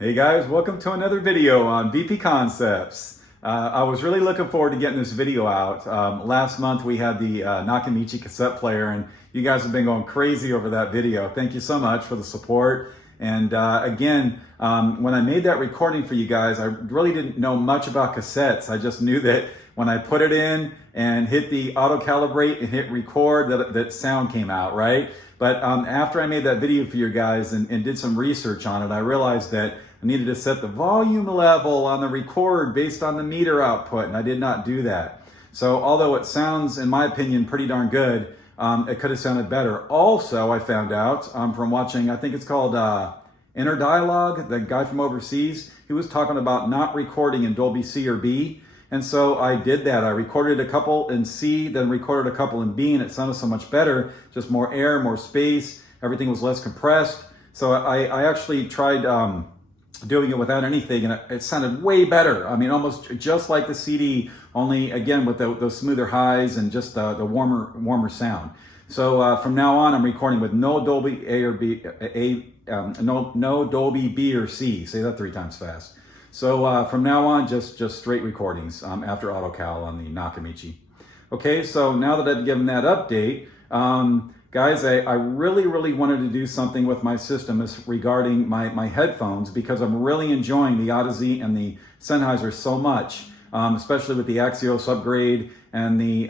Hey guys, welcome to another video on VP Concepts. I was really looking forward to getting this video out. Last month we had the MKII cassette player and you guys have been going crazy over that video. Thank you so much for the support. And again, when I made that recording for you guys, I really didn't know much about cassettes. I just knew that when I put it in and hit the auto calibrate and hit record, that sound came out, right? But after I made that video for you guys and did some research on it, I realized that I needed to set the volume level on the record based on the meter output, and I did not do that. So although it sounds, in my opinion, pretty darn good, it could have sounded better. Also, I found out from watching, I think it's called Inner Dialogue, the guy from overseas, he was talking about not recording in Dolby C or B. And so I did that. I recorded a couple in C, then recorded a couple in B, and it sounded so much better. Just more air, more space. Everything was less compressed. So I actually tried doing it without anything, and it sounded way better. I mean, almost just like the CD, only again with those smoother highs and just the warmer sound. So from now on, I'm recording with no Dolby A or B, no Dolby B or C. Say that 3 times fast. So from now on, just straight recordings after AutoCal on the MKII. Okay, so now that I've given that update, guys, I really wanted to do something with my system regarding my headphones, because I'm really enjoying the Odyssey and the Sennheiser so much, especially with the Axios upgrade and the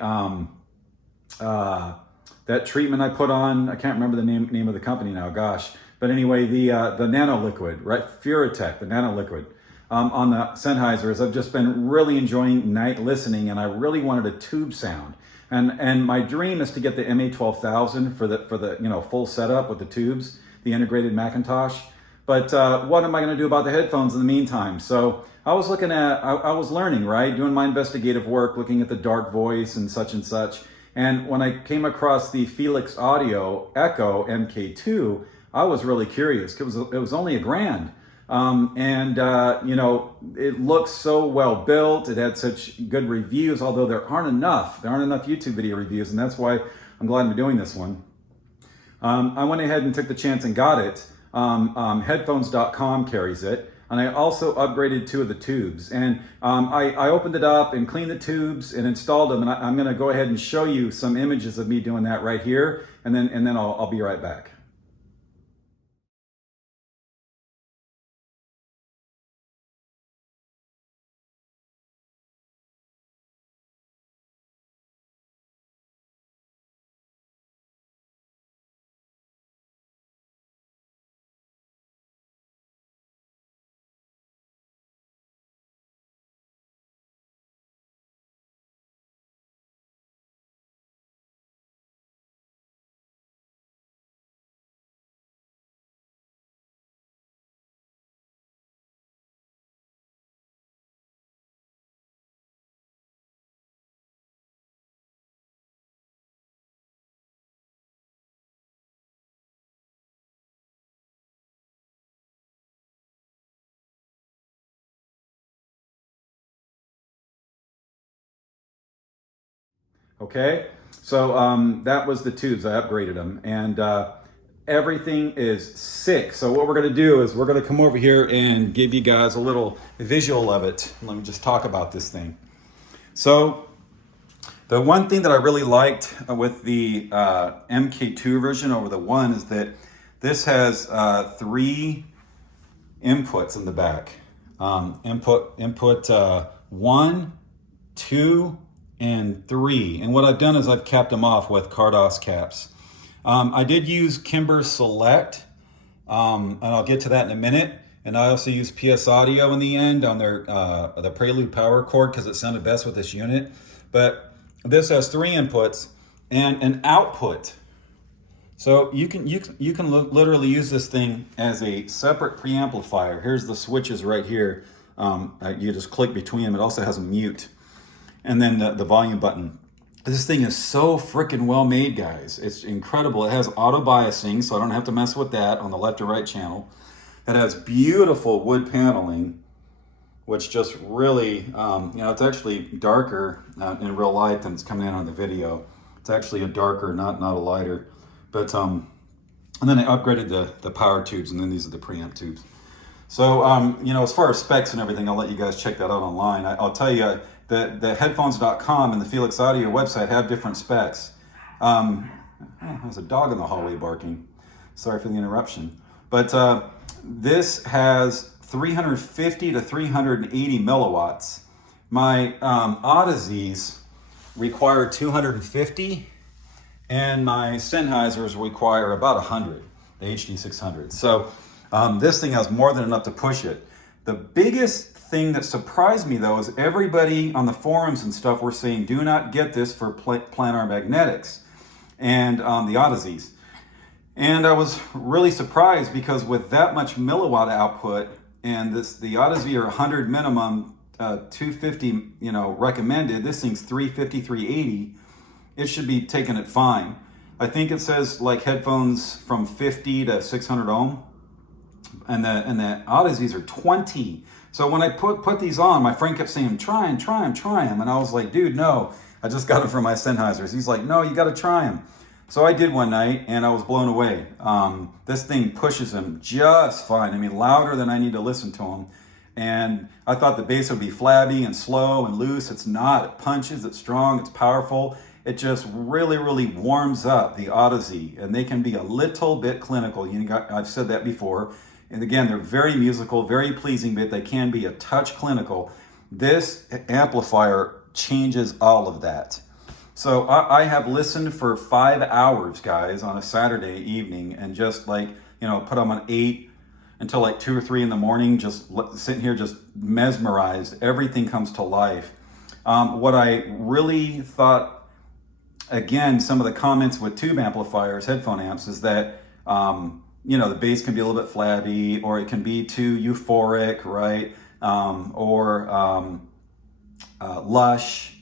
that treatment I put on. I can't remember the name of the company now, gosh. But anyway, the nano liquid, right? Furatech, the nano liquid. On the Sennheisers, I've just been really enjoying night listening, and I really wanted a tube sound. And my dream is to get the MA12000 for the full setup with the tubes, the integrated Macintosh. But what am I going to do about the headphones in the meantime? So I was looking at, I was learning, right, doing my investigative work, looking at the dark voice and such and such. And when I came across the Feliks Audio Echo MK2, I was really curious. It was only $1,000. It looks so well built. It had such good reviews, although there aren't enough YouTube video reviews, and that's why I'm glad I'm doing this one. I went ahead and took the chance and got it. Headphones.com carries it, and I also upgraded 2 of the tubes. And I opened it up and cleaned the tubes and installed them, and I'm going to go ahead and show you some images of me doing that right here, and then I'll be right back. Okay, so that was the tubes. I upgraded them, and everything is sick. So what we're going to do is we're going to come over here and give you guys a little visual of it. Let me just talk about this thing. So the one thing that I really liked with the MK2 version over the 1 is that this has 3 inputs in the back. Input 1, 2, and 3. And what I've done is I've capped them off with Cardos caps. I did use Kimber Select, and I'll get to that in a minute. And I also used PS Audio in the end on their the Prelude power cord because it sounded best with this unit. But this has 3 inputs and an output. So you can literally use this thing as a separate preamplifier. Here's the switches right here. You just click between them. It also has a mute. And then the volume button. This thing is so freaking well made, guys. It's incredible. It has auto biasing, so I don't have to mess with that on the left or right channel. It has beautiful wood paneling, which just really, it's actually darker in real life than it's coming in on the video. It's actually a darker, not a lighter. But and then I upgraded the power tubes, and then these are the preamp tubes. So, you know, as far as specs and everything, I'll let you guys check that out online. I'll tell you that the headphones.com and the Feliks Audio website have different specs. Oh, there's a dog in the hallway barking. Sorry for the interruption. But this has 350 to 380 milliwatts. My Audizies require 250, and my Sennheisers require about 100, the HD600. So this thing has more than enough to push it. The biggest thing that surprised me, though, is everybody on the forums and stuff were saying, do not get this for planar magnetics and the Audizies. And I was really surprised because with that much milliwatt output, and the Audizee are 100 minimum, 250, you know, recommended. This thing's 350, 380. It should be taking it fine. I think it says like headphones from 50 to 600 ohm, and the Audizies are 20. So when I put these on, my friend kept saying, try them. And I was like, dude, no, I just got them from my Sennheisers. He's like, no, you got to try them. So I did one night, and I was blown away. This thing pushes them just fine. I mean, louder than I need to listen to them. And I thought the bass would be flabby and slow and loose. It's not. It punches, it's strong, it's powerful. It just really, really warms up the Audizee. And they can be a little bit clinical. I've said that before. And again, they're very musical, very pleasing, but they can be a touch clinical. This amplifier changes all of that. So I have listened for 5 hours, guys, on a Saturday evening, and just like, you know, put them on 8 until like 2 or 3 in the morning, just sitting here, just mesmerized. Everything comes to life. What I really thought, again, some of the comments with tube amplifiers, headphone amps, is that, you know, the bass can be a little bit flabby, or it can be too euphoric, right? Lush.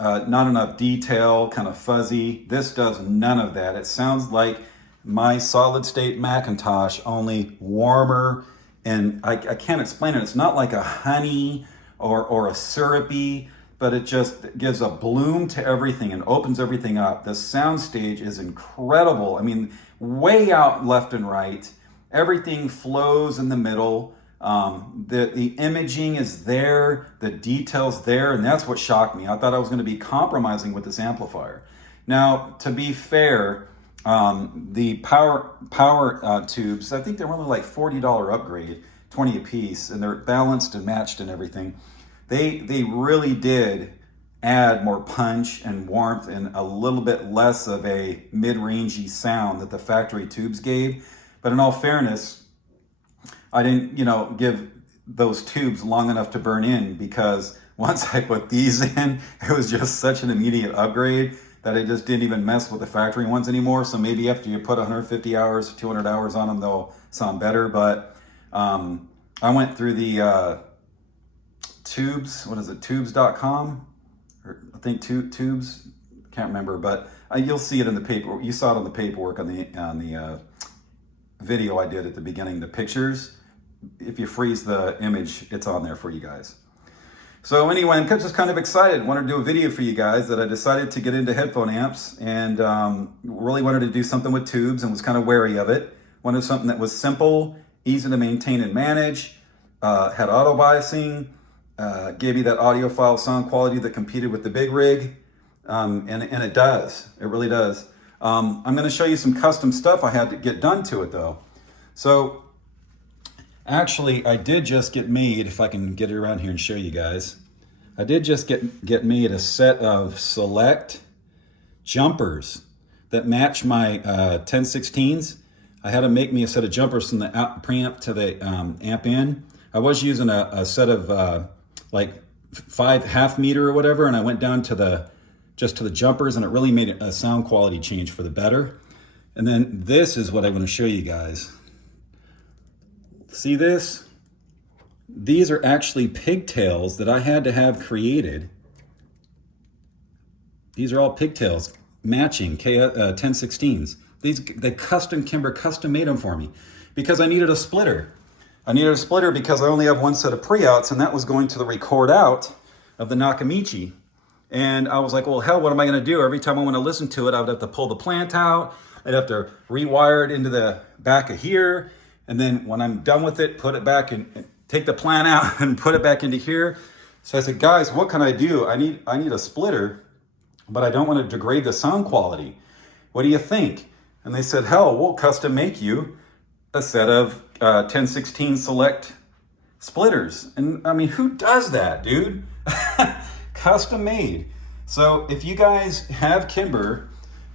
Not enough detail, kind of fuzzy. This does none of that. It sounds like my solid state Macintosh, only warmer, and I can't explain it. It's not like a honey or a syrupy, but it just gives a bloom to everything and opens everything up. The sound stage is incredible. I mean, way out left and right. Everything flows in the middle. The imaging is there, the details there, and that's what shocked me. I thought I was going to be compromising with this amplifier. Now, to be fair, the power tubes, I think they're only like $40 upgrade, 20 a piece, and they're balanced and matched and everything. They really did add more punch and warmth and a little bit less of a mid-rangey sound that the factory tubes gave. But in all fairness, I didn't, you know, give those tubes long enough to burn in, because once I put these in, it was just such an immediate upgrade that I just didn't even mess with the factory ones anymore. So maybe after you put 150 hours, 200 hours on them, they'll sound better. But I went through the tubes, what is it, tubes.com? Or I think tubes, can't remember, but you'll see it in the paper. You saw it on the paperwork on the video I did at the beginning, the pictures. If you freeze the image, it's on there for you guys. So anyway, I'm just kind of excited. Wanted to do a video for you guys that I decided to get into headphone amps, and really wanted to do something with tubes and was kind of wary of it. Wanted something that was simple, easy to maintain and manage, had auto biasing, gave you that audiophile sound quality that competed with the big rig, and it does. It really does. I'm going to show you some custom stuff I had to get done to it, though. So actually, I did just get made, if I can get it around here and show you guys, I did just get made a set of select jumpers that match my 1016s. I had to make me a set of jumpers from the preamp to the amp in. I was using a set of like 5 half meter or whatever, and I went down to the jumpers, and it really made a sound quality change for the better. And then this is what I want to show you guys. See this? These are actually pigtails that I had to have created. These are all pigtails matching 1016s. They Kimber custom made them for me because I needed a splitter. I needed a splitter because I only have one set of pre-outs, and that was going to the record out of the MKII. And I was like, well, hell, what am I going to do? Every time I want to listen to it, I would have to pull the plant out. I'd have to rewire it into the back of here. And then when I'm done with it, put it back and take the plant out and put it back into here. So I said, guys, what can I do? I need a splitter, but I don't want to degrade the sound quality. What do you think? And they said, hell, we'll custom make you a set of 1016 select splitters. And I mean, who does that, dude? Custom made. So if you guys have Kimber,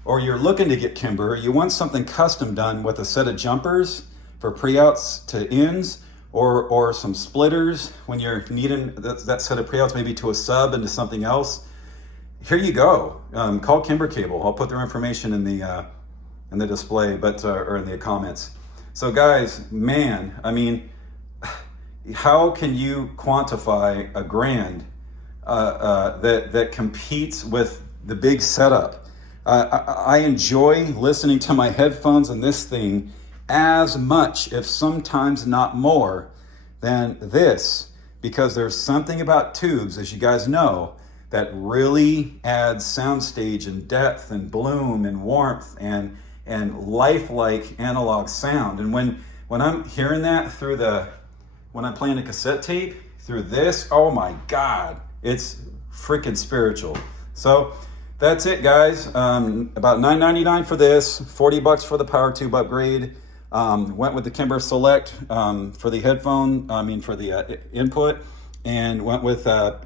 or you're looking to get Kimber, you want something custom done with a set of jumpers for pre-outs to ins, or some splitters when you're needing that set of pre-outs maybe to a sub into something else, here you go. Call Kimber Cable. I'll put their information in the display, or in the comments. So guys, man, I mean, how can you quantify a grand that competes with the big setup? I enjoy listening to my headphones and this thing as much, if sometimes not more, than this, because there's something about tubes, as you guys know, that really adds soundstage and depth and bloom and warmth and lifelike analog sound. And when I'm hearing that when I'm playing a cassette tape through this, oh my God, it's freaking spiritual. So that's it, guys. About $9.99 for this, $40 for the power tube upgrade. Went with the Kimber Select for the headphone, for the input, and went with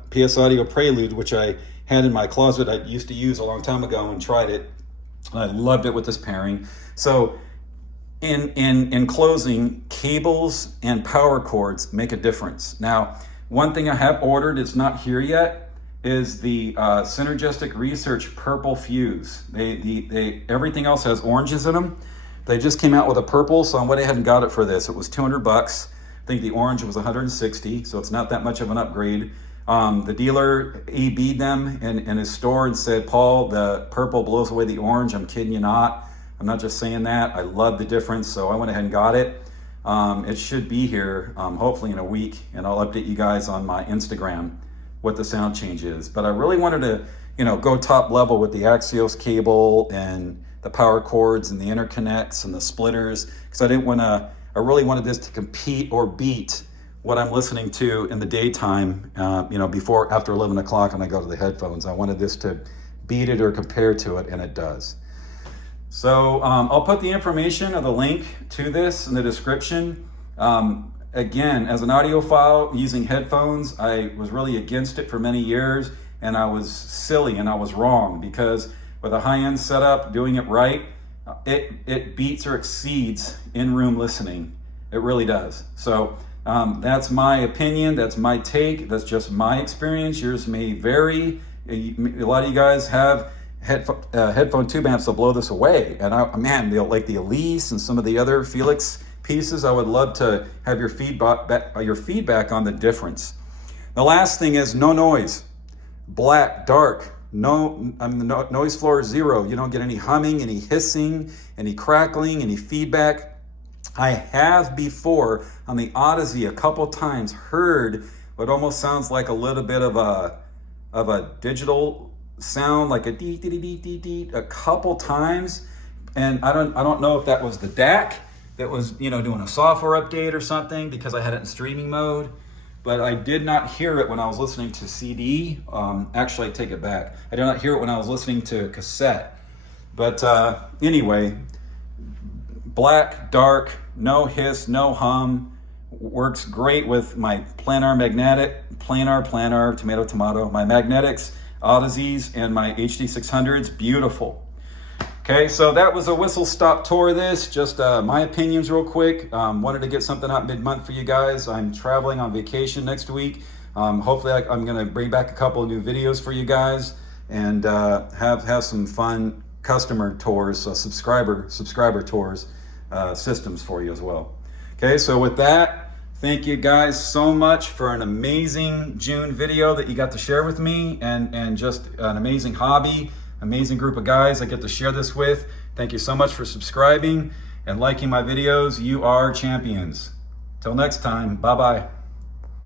PS Audio Prelude, which I had in my closet. I used to use a long time ago and tried it, and I loved it with this pairing. So in closing, cables and power cords make a difference. Now, one thing I have ordered, it's not here yet, is the Synergistic Research Purple Fuse. Everything else has oranges in them. They just came out with a purple, so I went ahead and got it for this. It was $200. I think the orange was $160, so it's not that much of an upgrade. The dealer AB'd them in his store and said, Paul, the purple blows away the orange. I'm kidding you not. I'm not just saying that. I love the difference, so I went ahead and got it. It should be here hopefully in a week, and I'll update you guys on my Instagram what the sound change is. But I really wanted to, go top level with the Axios cable and the power cords and the interconnects and the splitters, because I really wanted this to compete or beat what I'm listening to in the daytime, after 11 o'clock when I go to the headphones. I wanted this to beat it or compare to it, and it does. So I'll put the information of the link to this in the description. Again, as an audiophile using headphones, I was really against it for many years, and I was silly and I was wrong, because with a high-end setup, doing it right, it beats or exceeds in-room listening. It really does. So that's my opinion. That's my take. That's just my experience. Yours may vary. A lot of you guys have headphone tube amps that blow this away. And like the Elise and some of the other Feliks pieces, I would love to have your feedback on the difference. The last thing is no noise. Black, dark. The noise floor is 0. You don't get any humming, any hissing, any crackling, any feedback. I have before on the Odyssey a couple times heard what almost sounds like a little bit of a digital sound, like a dee dee dee dee dee, a couple times, and I don't know if that was the DAC that was doing a software update or something, because I had it in streaming mode. But I did not hear it when I was listening to CD. Actually, I take it back. I did not hear it when I was listening to cassette. But anyway, black, dark, no hiss, no hum. Works great with my planar, tomato, my magnetics, Odysseys, and my HD600s. Beautiful. Okay, so that was a whistle-stop tour of this. Just my opinions real quick. Wanted to get something out mid-month for you guys. I'm traveling on vacation next week. Hopefully I'm going to bring back a couple of new videos for you guys, and have some fun customer tours, subscriber tours, systems for you as well. Okay, so with that, thank you guys so much for an amazing June video that you got to share with me, and just an amazing hobby. Amazing group of guys I get to share this with. Thank you so much for subscribing and liking my videos. You are champions. Till next time, bye-bye.